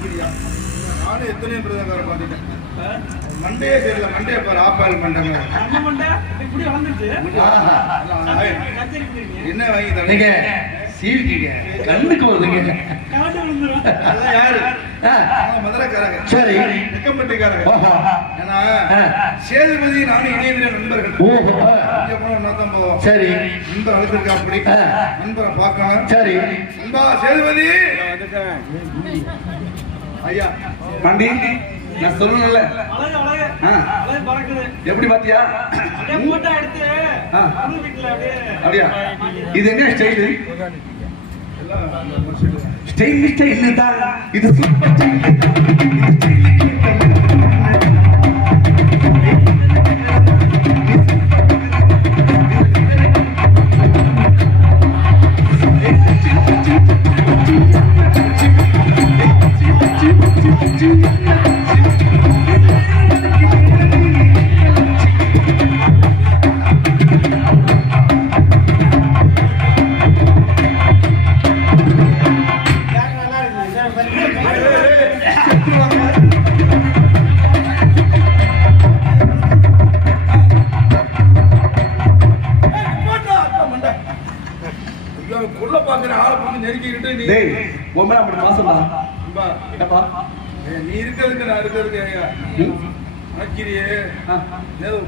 நானும் எத்தனையோ பிரதமர் பார்த்துட்டேன். மண்டையே தெரியல, மண்டையை பாரு, ஆப்பால் மண்டங்க என்ன வாங்கி தரீங்க? சீவிட்டீங்க, கண்ணுக்கு வருதுங்க. யாரு? மதுரைக்காரங்க. சரி, நெக்கம்பட்டிக்காரங்க. ஏன்னா சேதுபதி நானும் இணைய நண்பர்கள். தான் போவோம். சரி, நண்பர் அழைச்சிருக்கா, அப்படி நண்பரை பார்க்கணும். சரி, நண்பா சேதுபதி ஐயா பாண்டி, நான் சொல்லணும்ல, எப்படி பாத்தியா? அப்படியா? இது என்ன ஸ்டைலு? ஸ்டைல் தான் இது. நீ இருக்கிறதுக்கு நான் இருக்கிறதுக்கு ஆக்கிரியே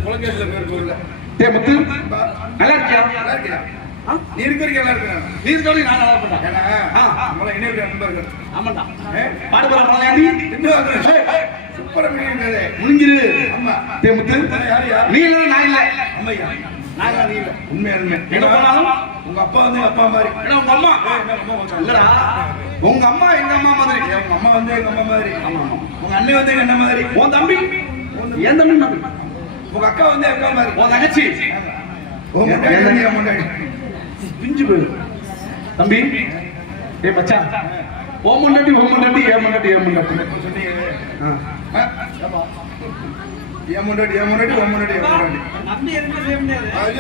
குழந்தைல பேருக்குள்ள நல்லா இருக்கியா? நல்லா இருக்கியா? நீ இருக்கிறதுக்கு நல்லா இருக்கேன். நீ இருக்கிறது நான் நல்லா இருப்பேன். ஏன்னா நம்மள இணைய நண்பர்கள். ஆமாண்டா, பாடுபடுறாங்க. சுப்பிரமணியன் கதை முடிஞ்சிரு. ஆமா, முத்து யாரியா? நீ இல்ல, நான் இல்ல. அம்மையா, நான் நீ இல்ல. உண்மை எங்க போனாலும் உங்க அப்பா வந்து அப்பா மாதிரி. உங்க அம்மா இல்லடா, உங்க அம்மா எங்க அம்மா மாதிரி. உங்க அம்மா வந்து எங்க அம்மா மாதிரி. உங்க அண்ணன் வந்து எங்க அண்ணன் மாதிரி. உன் தம்பி என் தம்பி மாதிரி. உங்க அக்கா வந்து அக்கா மாதிரி. உன் தங்கச்சி பிஞ்சு போயிடும் தம்பி. ஏ மச்சான், ஓ முன்னாடி ஏன் முன்னாடி ஏன் முன்னாடி ஓ முன்னாடி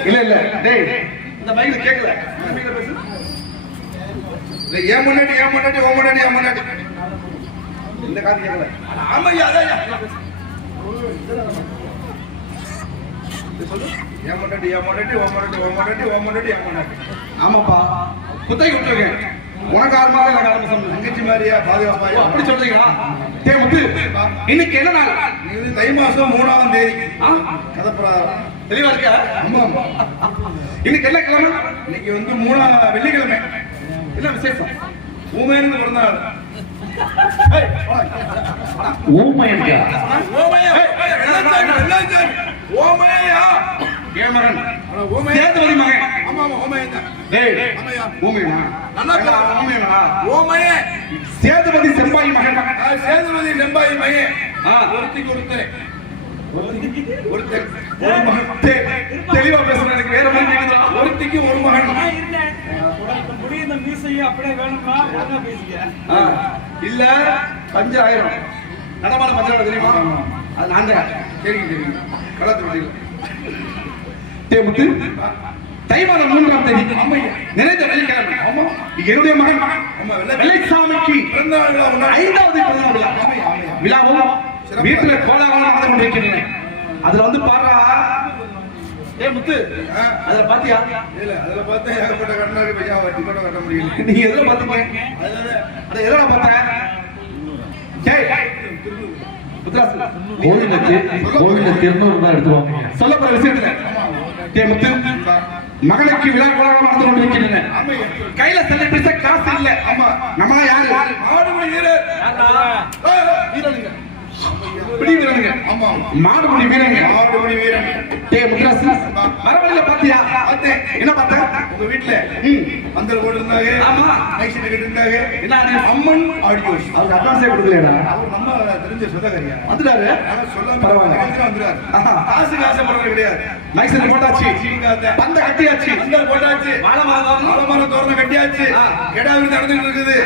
இல்ல இல்ல டேய், இந்த மைக்ல கேக்கல. ஏன் முன்னாடி ஓ முன்னாடி இந்த காது கேக்கல. ஆமையா அதையா ஏன் முன்னாடி ஓ முன்னாடி. ஆமாப்பா, புத்தகை விட்டுருக்கேன். உனக்கு 6 மாதம் எனக்கு 6 மாதம். தங்கச்சி மாதிரியா பாதுகாப்பா? அப்படி சொல்றீங்களா? டே முத்து, இன்னைக்கு என்ன நாள்? தை மாசம் 3ஆம் தேதி. கதப்பிரகாரம் தெளிவா இருக்கா? ஆமா. இன்னைக்கு என்ன கிழமை? இன்னைக்கு வந்து 3ஆம் வெள்ளிக்கிழமை. என்ன விசேஷம்? ஊமையனுக்கு பிறந்த நாள். ஊமையனுக்கா? ஓமையா என் மகன் சேதுபதி மகன். ஆமா ஓமையா. டேய் ஊமையா? நல்லா ஊமையா? ஓமையே சேதுபதி செம்பாய் மகன். சேதுபதி செம்பாய் மகன். ஒருத்திக்கு ஒருத்தன் ஒரு மகன். தெளிவா பேசுறேன், எனக்கு வேற மாதிரி கேக்குது. ஒருத்திக்கு ஒரு மகன். இல்ல பஞ்சாயிரம் நடமாட பஞ்சாயிரம் தெரியுமா? அது நான் தான். தெரியும் களத்து வழியில். முத்து, தை மாதம் 3ஆம் தேதி நினைத்த வெள்ளிக்கிழமை. ஆமா, என்னுடைய மகன் வெள்ளைசாமிக்கு 5வது பிறந்த விழா. விழாவும் வீட்டுல கோலாகலம் நடந்து கொண்டிருக்கின்றன. அதுல வந்து பாடுறா. ஏ முத்து, அதுல பாத்தியா? இல்ல, அதுல பார்த்தா ஏகப்பட்ட கட்டணம் பையா, வட்டி கூட கட்ட முடியல. நீ எதுல பாத்தீங்க? அத எதுல பார்த்த? கோவிலுக்கு 200 ரூபாய் எடுத்துவாங்க. சொல்லப்படுற விஷயத்துல முத்து, மகனுக்கு விழா கோலாகலம் நடந்து கொண்டிருக்கின்றன. கையில செல்ல பிடிச்ச காசு இல்ல. நம்மளா யாரு? மாடுபடி வீரர். வீரனுங்க, பிடி வீரனுங்க. மாடுபடி வீரனுங்க. மரவழியில பாத்தியா? என்ன பார்த்த? உங்க வீட்டுல பந்தல் போட்டு இருந்தாங்க. ஆமா, மைசூர் கிட்ட இருந்தாங்க. என்ன அம்மன் ஆடியோஸ். அவருக்கு அட்வான்ஸே கொடுக்கலடா. அவர் நம்ம தெரிஞ்ச சொந்தக்காரியா வந்துட்டாரு. சொல்ல பரவாயில்ல, வந்துட்டாரு. காசுக்கு ஆசைப்படுறது கிடையாது. மைசூர் போட்டாச்சு, பந்த கட்டியாச்சு, பந்தல் போட்டாச்சு, வாழைமரம் தோரணம் கட்டியாச்சு. கெடா விருந்து நடந்துட்டு இருக்குது.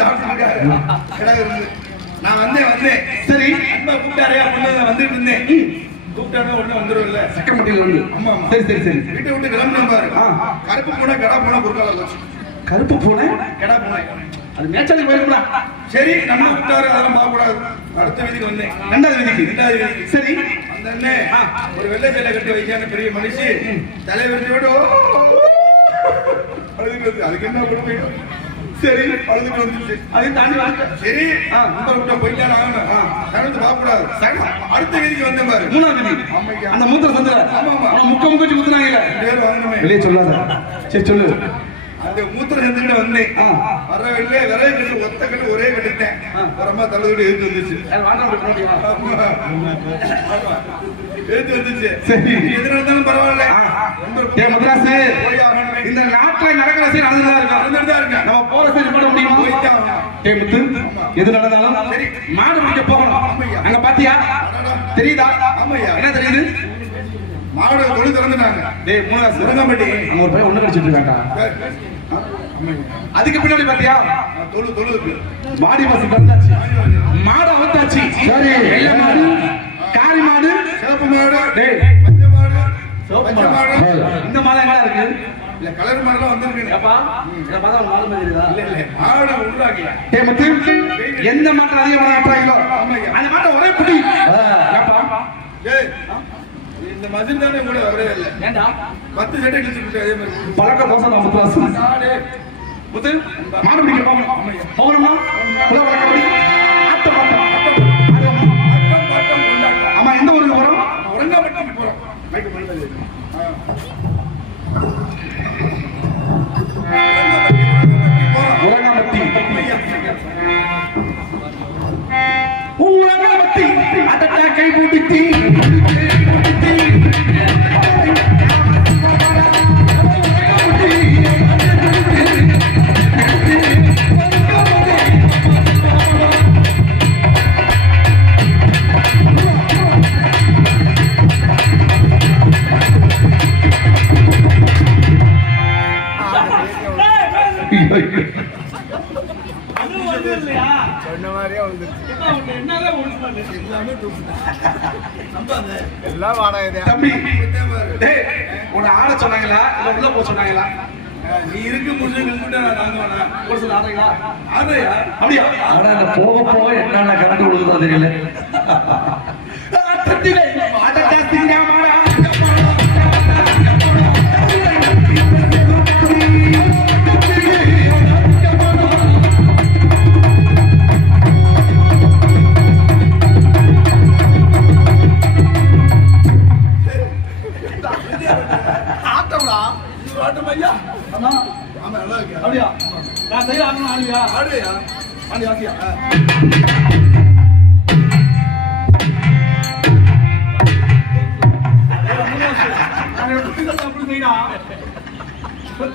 சாப்பிட்டு கெடா விருந்து. நான் வந்தேன். சரி, அன்பா கூப்பிட்டாரையா வந்துட்டு இருந்தேன். கூப்பிட்டானே உடனே வந்துரும்ல. சக்கரமட்டியில் வந்து. ஆமா. சரி சரி சரி. வீட்டை விட்டு கிளம்பி பாரு. கருப்பு பூனை கடா பூனை குறுக்கால போச்சு. கருப்பு பூனை கடா பூனை. அது மேட்சாலுக்கு போயிருக்கலாம். சரி நம்ம விட்டாரு அதெல்லாம் பார்க்க கூடாது. அடுத்த வீதிக்கு வந்தேன். ரெண்டாவது வீதிக்கு. சரி அந்த அண்ணன் ஒரு வெள்ளை சேலை கட்டி வைக்கான பெரிய மனுஷி தலைவர் அதுக்கு என்ன பண்ணுவீங்க? சரி அழுதுட்டு வந்துச்சு. அதையும் தாண்டி வாங்க. சரி நம்பர் விட்டா போயிட்டான் ஆகணும். பார்க்க கூடாது. அடுத்த வீதிக்கு வந்தேன் பாரு. மூணாவது வீதி. அந்த மூத்திர சந்திர முக்க முக்கச்சு முத்துனாங்கல்ல. பேர் வாங்கணுமே. வெளியே சொல்லாத. சரி சொல்லு. அந்த மூத்திர சந்திர வந்தேன். வர வெளியே விரைய கட்டு ஒத்த கட்டு ஒரே கட்டுட்டேன். வரமா தள்ளுவிட்டு எடுத்து வந்துச்சு. எடுத்து வந்துச்சு. சரி எது நடந்தாலும் பரவாயில்ல. மதராசு இந்த நாட்டில் நடக்கிற சரி நடந்துதான் இருக்கா. நம்ம போற சரி போட முடியுமா? முத்து எது நடந்தாலும் மாடு பிடிக்க போகணும். அங்க பாத்தியா தெரியுதா? என்ன தெரியுது? மாடு தொழில் திறந்துட்டாங்க. டேய் மூணாவது முருங்கம்பட்டி நம்ம ஒரு பையன் ஒண்ணு கடிச்சிட்டு இருக்காங்க. அதுக்கு பின்னாடி பாத்தியா தொழுது மாடி வாசி வந்தாச்சு. மாடு அவத்தாச்சு. சரி வெள்ளை மாடு, காரி மாடு, சிவப்பு மாடு, டேய் பச்சை மாடு, பச்சை மாடு. இந்த மாடு எங்க இருக்கு? இல்ல கலர் மாடுலாம் வந்திருக்கு. அப்பா இத பார்த்தா மாடு மாதிரி இருக்கா? இல்ல மாடு உருவாக்கல. டேய் முத்து எந்த மாடு அதிகமா ஆட்றாங்களோ அந்த மாட்டை ஒரே புடி. அப்பா டேய் இந்த மஜின் தானே கூட வரவே இல்ல. ஏண்டா 10 செட் கிழிச்சிட்டு அதே மாதிரி பழக்க தோசை தான் முத்துவாசு. முத்து மாடு பிடிக்க போகணுமா? புல வழக்கப்படி ஆட்ட பாட்டம் ஆமா. எந்த ஊருக்கு போறோம்? உரங்காம்பட்டி போறோம். மைக்கு பண்ணது உரங்காம்பட்டி உரங்காம்பட்டி அதட்ட கை போட்டுட்டி தம்பி உன்னை ஆட சொன்னாங்களா இல்ல உள்ள போக சொன்னாங்களா? நீ இருக்கு போக போக என்ன கரண்ட் கொடுக்குறதோ தெரியல.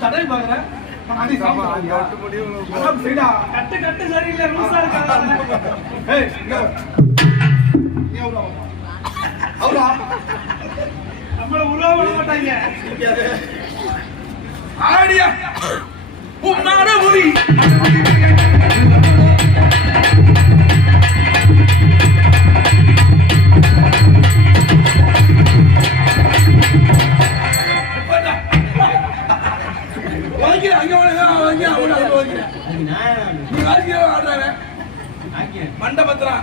தடை பாக்குறேன் கட்டு சரியில்லை. நம்மள உருவாக மாட்டாங்க. ஆடியா உன்னாட முடி மண்டபத்திரா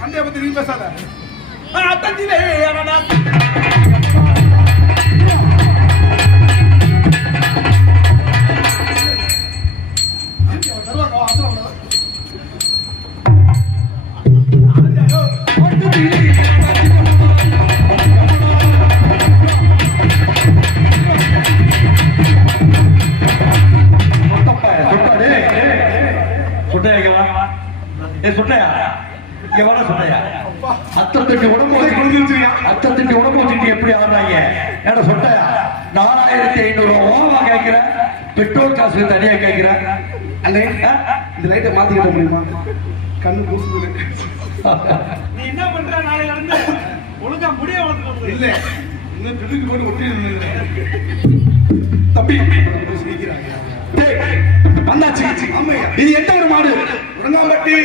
மண்டைய பத்தி நீ பேசாத. அத்தத்துக்கு உடம்பு வச்சுட்டு எப்படி ஆடுறாங்க? ஏன்னா சொட்டையா 4500 ரூபா கேட்கிற, பெட்ரோல் காசு தனியா கேட்கிற. இந்த லைட்டை மாத்திக்கிட்ட முடியுமா? கண்ணு பூசுது. நீ என்ன பண்ற? நாளையில இருந்து ஒழுங்கா முடிய வளர்த்து இல்ல இன்னும் பிடிக்கு போட்டு ஒட்டி தம்பி வந்தாச்சு. இது எந்த ஒரு மாடு? உரங்காம்பட்டி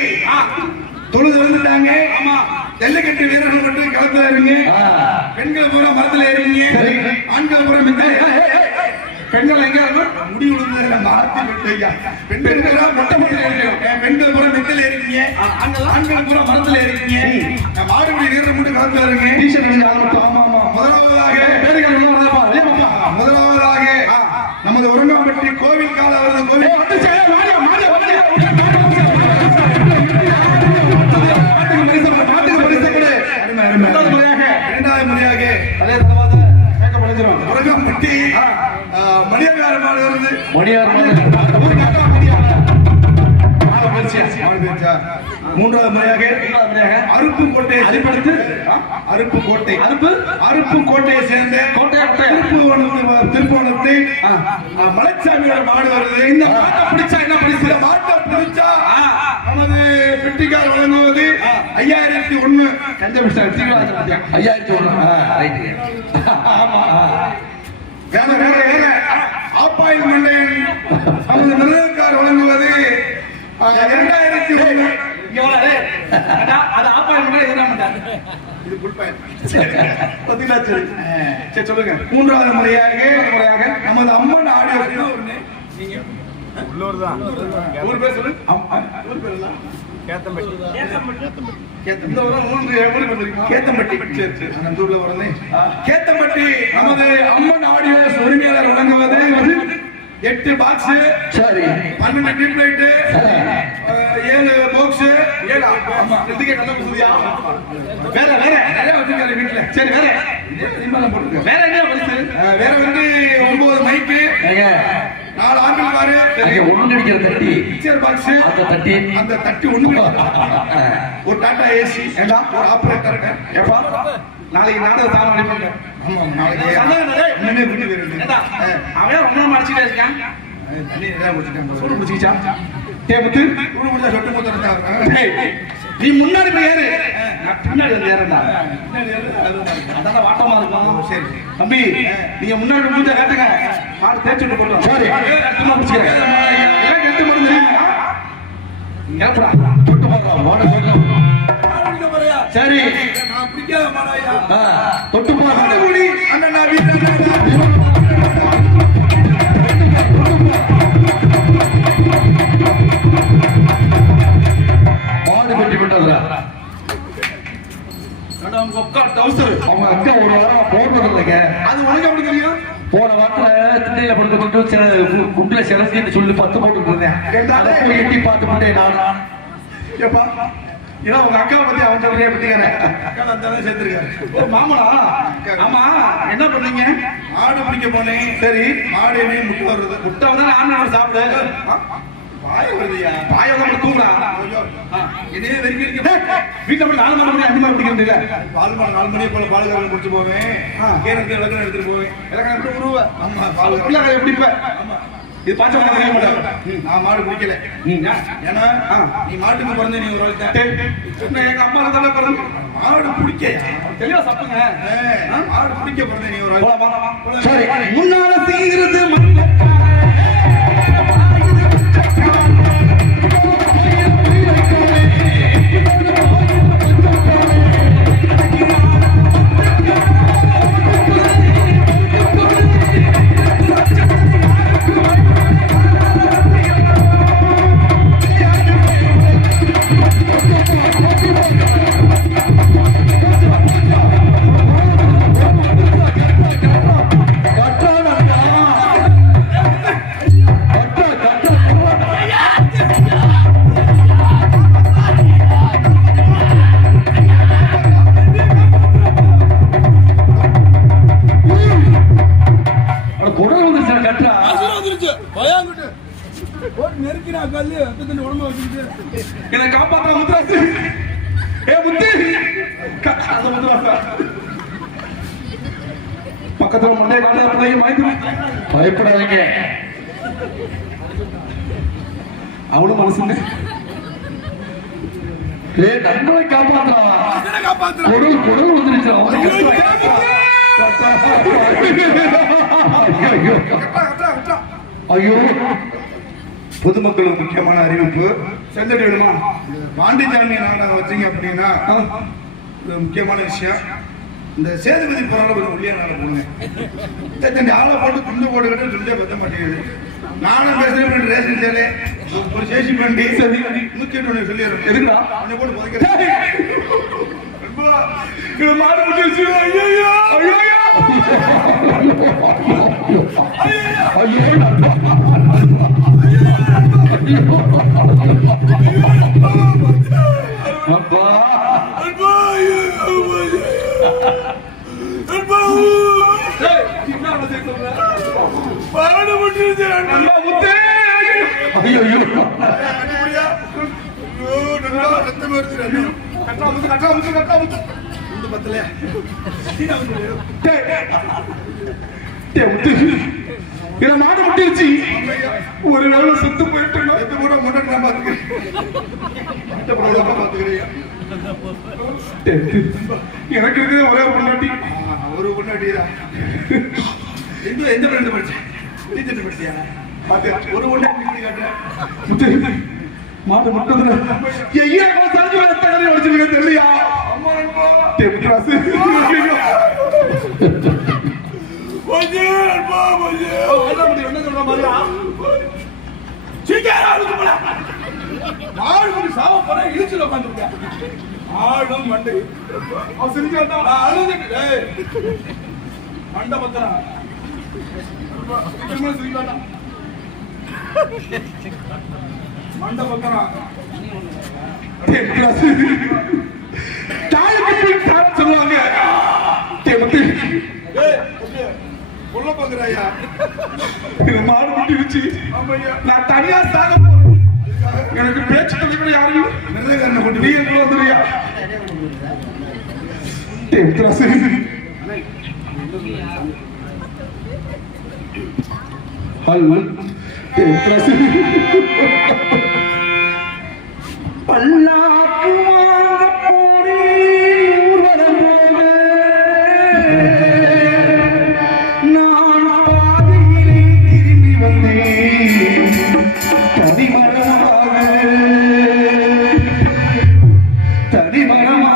தொழுது வந்துட்டாங்க. ஆமா ஜல்லிக்கட்டு வீரர்கள் மட்டும் களத்துல இருங்க. பெண்கள் பூரா மரத்துல ஏறுவீங்க, ஆண்கள் பூரா பெண்கள் எங்க இருக்கும்? முடி விழுந்ததுல மாத்தி விட்டீங்க. பெண்கள் பூரா மொட்டை மொட்டை இருக்கீங்க. பெண்கள் பூரா மெத்தில் இருக்கீங்க. ஆண்கள் பூரா மரத்துல இருக்கீங்க. மாடுபடி வீரர் மட்டும் மரத்துல இருக்கீங்க. டீஷர்ட் ஆமா ஆமா. முதலாவதாக பேருகள் முதலாவதாக நமது உரங்காம்பட்டி கோவில் கால அவரது கோவில் இரண்டாவது முறையாக உரங்காம்பட்டி மணியார் மாடு வருது. மூன்றாவது முறையாக அருப்புக்கோட்டை அருப்புக்கோட்டையை சேர்ந்த திருப்போணத்தை மலைச்சாமியோட மாடு வருது. இந்த மாட்டை பிடிச்சா என்ன பிடிச்ச மாட்டை பிடிச்சா நமது பெட்டிக்கார் வழங்குவது 5001 5001 ஆப்பாயில் மண்டையன் நமது நிறுவனக்கார் வழங்குவது 2001. சொல்லுங்க. மூன்றாவது முறையாக நமது அம்மன் ஆடியோ கேத்தம்பட்டி நமது அம்மன் ஆடியோ உரிமையாளர் வழங்குவது 8 பாக்ஸ், 12 டியூப் லைட், 7 பாக்ஸ், 7 ஆமா இதுக்கே நல்ல புதியா வேற நிறைய வச்சிருக்காரு வீட்ல. சரி வேற வேற என்ன பரிசு? வேற வந்து 9 மைக், 4 ஆங்கிள் கார், ஒண்ணு அடிக்கிற தட்டி பிக்சர் பாக்ஸ், அந்த தட்டி ஒண்ணு ஒரு டாடா ஏசி, ஒரு ஆபரேட்டர். ஏப்பா நாளைக்கு நாடக தான ரெடி பண்றேன். ஆமா நாளைக்கு இன்னமே விட்டு வரேன். அவன் ரொம்ப மடிச்சிட்டே இருக்கான். தண்ணி நிறைய குடிச்சிட்டான். சொட்டு குடிச்சிச்சா? டே முத்து ஊரு முடிஞ்சா சொட்டு முத்தறதா. நீ முன்னாடி போய் ஏறு, நான் பின்னாடி வந்து ஏறேன்டா. அதான வாட்டமா இருக்கும். சரி தம்பி, நீங்க முன்னாடி மூஞ்ச காட்டுங்க. மாடு தேய்ச்சிட்டு போறோம். சரி சும்மா பிடிச்சிக்கிறேன். எனக்கு எடுத்து மட்டும் தெரியுமா? ஏப்படா தொட்டு போறோம். ஓட சொல்லலாம். சரி நான் பிடிக்காத மாடாயா. தொட்டு போறோம். முடி அண்ணா வீட்ல மாடு வெட்டி விட்டதுல அவங்க அக்கா டவுசர் அவங்க அக்கா ஒரு வாரம் போடுறது இல்லைங்க. அது உனக்கு எப்படி தெரியும்? போன வாரத்துல திண்ணையில படுத்து குண்டுல சிறந்தின்னு சொல்லி 10 போட்டுட்டு இருந்தேன். அதை போய் எட்டி பார்த்து விட்டேன் நான். ஏப்பா ஏன்னா உங்க அக்காவை பத்தி அவன் சொல்றேன் எப்படிங்கிறேன். அக்கா தான் சேர்த்திருக்காரு. ஓ மாமனா? ஆமா என்ன பண்ணீங்க? மாடு பிடிக்க போனேன். சரி மாடு என்ன முட்டை வருது. முட்டை வந்து நான் சாப்பிடு. பாய வருதுயா. பாய வந்து தூங்குறா. இதே வெறிக்கி வீட்டுல போய் 4 மணி 5 மணி பிடிக்கிறது இல்ல. பால் 4 மணி போல பால் கறந்து குடிச்சு போவேன். கேரளத்துல விளக்கம் எடுத்துட்டு போவேன். விளக்கம் எடுத்து உருவ. ஆமா பால் பிள்ளைகளை எப்படிப்ப? ஆமா இது பாச்ச மாதிரி நான் மாடு பிடிக்கல. ஏன்னா நீ மாட்டுக்கு பிறந்த நீ ஒரு ஆள் தான். எங்க அம்மா தானே பிறந்த மாடு பிடிக்க தெளிவா சாப்பிடுங்க. மாடு பிடிக்க பிறந்த நீ ஒரு ஆள். சரி முன்னால செய்கிறது என்னை காப்பாற்ற முத்துராசு. ஏ முத்து அந்த முத்துராசா பக்கத்துல மண்டே காலையில் பயப்படாதீங்க. அவனும் மனசுங்க. நண்பரை காப்பாற்றா குடல் வந்துருச்சு. ஐயோ பொதுமக்களுக்கு முக்கியமான அறிவிப்பு. செஞ்சடி விடுமா பாண்டிச்சாமி நாடகம் வச்சீங்க அப்படின்னா ஒரு முக்கியமான விஷயம். இந்த சேதுபதி போறால கொஞ்சம் உள்ளியானால போடுங்க. தண்ணி ஆளை போட்டு துண்டு போட்டுக்கிட்டு துண்டே பத்த மாட்டேங்குது. நானும் பேசுறேன் ரேஷன் சேலை ஒரு சேஷி பண்ணி சரி 108 சொல்லிடுறேன். எதுக்குடா உன்னை போட்டு புதைக்கிறேன். இது மாடு முடிச்சு. ஐயோ ஐயோ அப்பா மாடு முடிச்சு. ஐயோ ஐயோ மாடு முட்டிருச்சு. ஒரு வேலை செத்து போயிட்டு கூட முன்னாடி நான் பாத்துக்கிறேன். எனக்கு இருக்கு ஒரே பொண்டாட்டி. ஒரு பொண்டாட்டி தான். எந்த ஃப்ரெண்டு படிச்சேன்? டீச்சர் படிச்சியா? பாத்தியா ஒரு பொண்டாட்டி காட்டுறேன். மாடு முட்டதுல ஐயா சாஞ்சு தகவல் வச்சிருக்க தெரியலையா? சொல்லுவாங்க மாடு முட்டிருச்சு. நான் தனியா சாக போறேன். எனக்கு பேச்சு கல்வி யாரும் நீ எங்க வந்துறியா? பல்லாக்கு போனே ஊர்வலம் போக நான் பாதையிலே திரும்பி வந்தேன். தனிமரமாக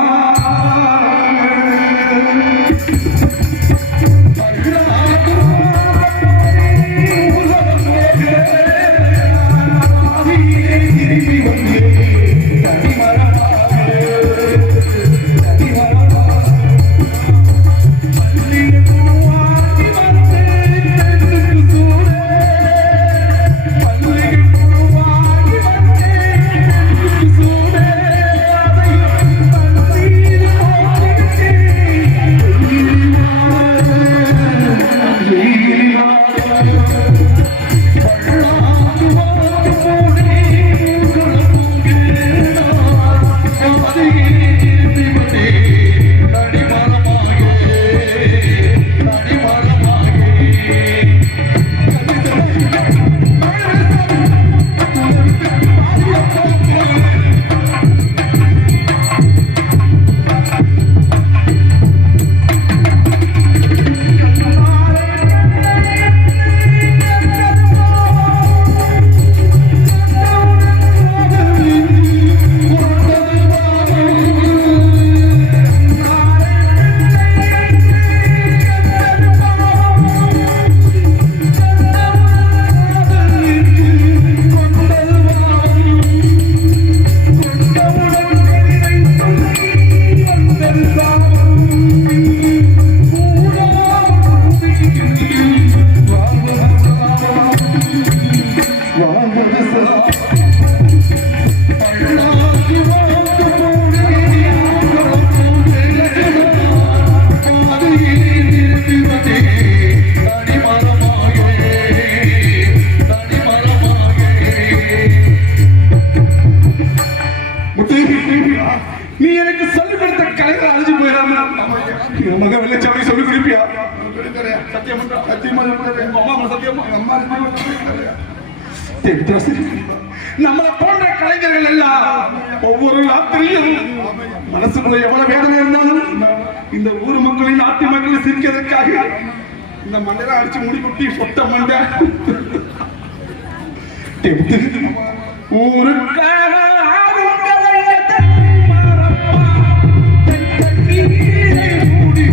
நம்மளை போன்ற கலைஞர்கள் எல்லாம் ஒவ்வொரு ராத்திரியும் மனசுக்குள்ள எவ்வளவு வேதனை இருந்தாலும் இந்த ஊர் மக்களின் நாட்டு மக்களை சிரிக்கிறதுக்காக இந்த மண்டல அடிச்சு முடி குட்டி சொட்ட மண்டை ஊருக்காக ஆடும் கலைஞர் தன்னை மறப்பா, தன் கண்ணீரை மூடி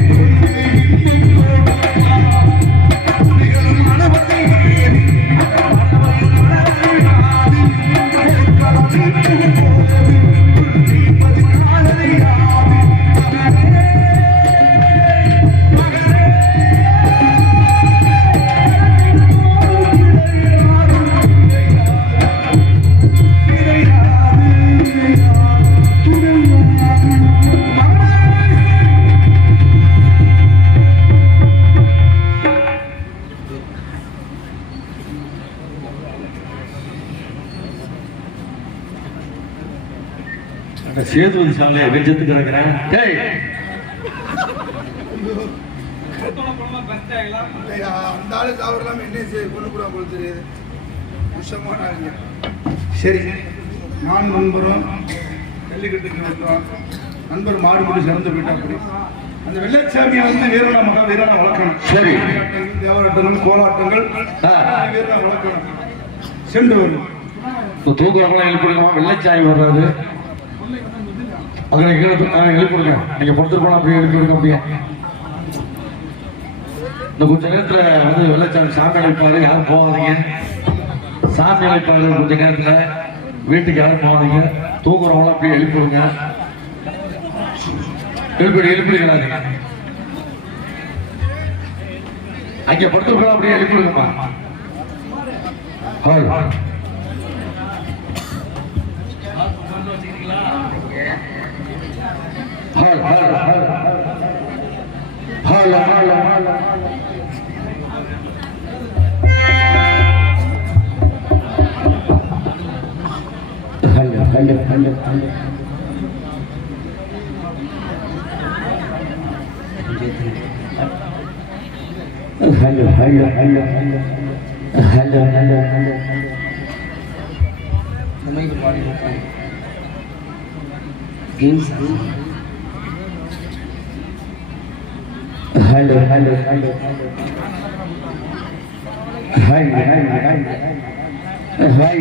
அந்த சேதுபதி சாலையை வெஞ்சத்து கிடக்குறேன். டேய் ஐயா, அந்த ஆளு சாப்பிடலாம் என்ன பொண்ணு கூட உங்களுக்கு தெரியாது. விஷமான ஆளுங்க. சரி, நான் நண்பரும் ஜல்லிக்கட்டுக்கு வந்தோம். நண்பர் மாடுபடி சிறந்து போயிட்டா அப்படி அந்த வெள்ளச்சாமியை வந்து வீரனா மகா வீரனா வளர்க்கணும். சரி, தேவராட்டங்கள் கோலாட்டங்கள் வீரனா வளர்க்கணும். சென்று வரும் தூக்குறவங்களாம் எழுப்பிடுங்க. வெள்ளச்சாமி வர்றாரு, அங்கே எழுப்பிடுங்க. நீங்க பொறுத்து போனா அப்படியே எழுப்பிடுங்க. அப்படியே இந்த கொஞ்ச நேரத்துல வந்து வெள்ளச்சாமி சாமி அழைப்பாரு, யாரும் போகாதீங்க. சாமி அழைப்பாரு கொஞ்ச நேரத்துல, வீட்டுக்கு யாரும் போகாதீங்க. தூங்குறவங்களாம் அப்படியே எழுப்பிடுங்க. எழுப்பிடுகிறாங்க. அங்கே படுத்துக்கலாம், அப்படியே எழுப்பிடுங்கம்மா. Hall hall hall hall hall hello hello hello hello hello hello समझ पानी होता है games hello hello hello hi hi hi hi